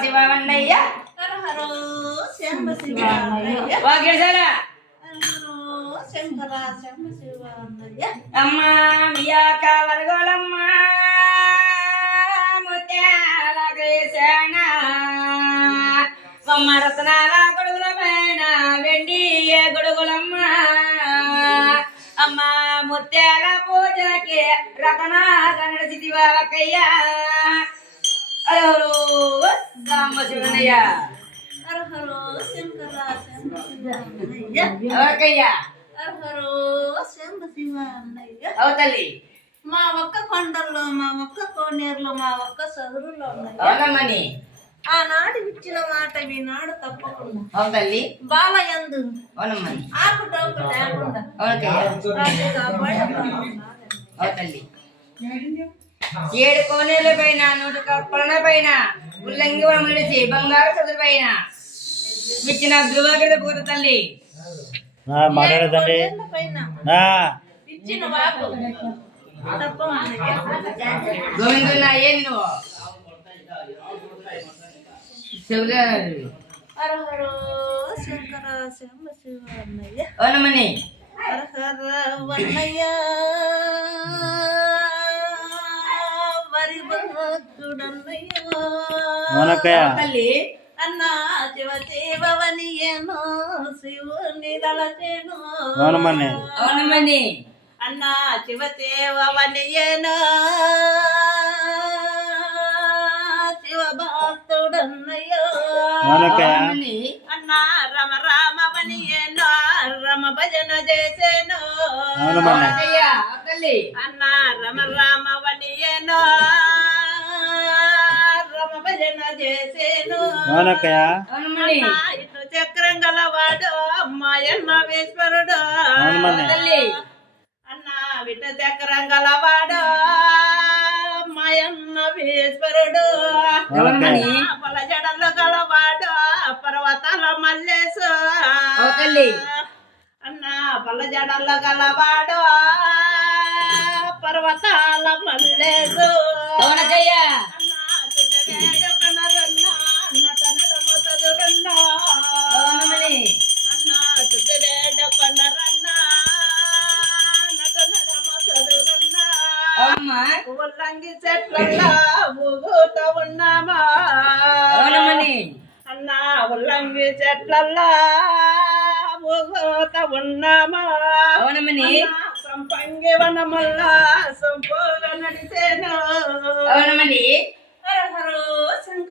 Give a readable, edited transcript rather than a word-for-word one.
శివన్నయ్య అమ్మా మియాక వర్గోలమ్మ ముత్యాల కృష్ణ కొమ్మ రత్నాల గొడుగుల పైన వెండి గొడుగులమ్మ అమ్మ ముత్యాల పూజకి రతన నడిచితివాకయ్యా అయ్యో సాంబ శివనయ్య అవతల్లి మా ఒక్క కొండల్లో మా ఒక్క కోనేరులో మా ఒక్క చదువులో అవునమ్మని ఆనాడు ఇచ్చిన మాట ఈనాడు తప్పకుండా అవతల్లి బాలయందు అవునమ్మని ఆకు డౌకు లేకుండా అవతల్లి 7 కోనేల పైన 100 కప్పల పైన ఉల్లంగి మడిచి బంగారు చదువు పైన ఇచ్చిన ధృవగడ పూత తల్లి మాట్లాడదండి ఇచ్చిన వాకు గోవిందున్న ఏంది నువ్వు హరహరో శంకర శంభ శివ అన్నయ్య అవునమ్మని హరహర వన్నయ్య వరి భక్తుడన్నయ్య తల్లి అన్నా శివ శివవనియేను శివుని దళచేను అవునమ్మని అన్నా శివ శివవనియేను శివ భక్తుడన్నయ్య అన్నా రమ రామవనియేను రమ భజన చేసేను అన్నా రమ రామవనియేను రమ భజన చేసేను ఇటు చక్రం గలవాడు మాయన్న ఈశ్వరుడు అన్నా విట చక్రం గలవాడు మాయన్న ఈశ్వరుడు పొల జడలు గలవాడు పర్వతాల మల్లేసు అన్నా పొల జడలు గలవాడు పర్వతాల మల్లేసు ఉల్లంగి చెట్లల్లా ఊగుత ఉన్నామా అన్నా ఉల్లంగి చెట్లల్లా ఊగుత ఉన్నామా సంపంగి వనమల్లా సంపూర నడిసేను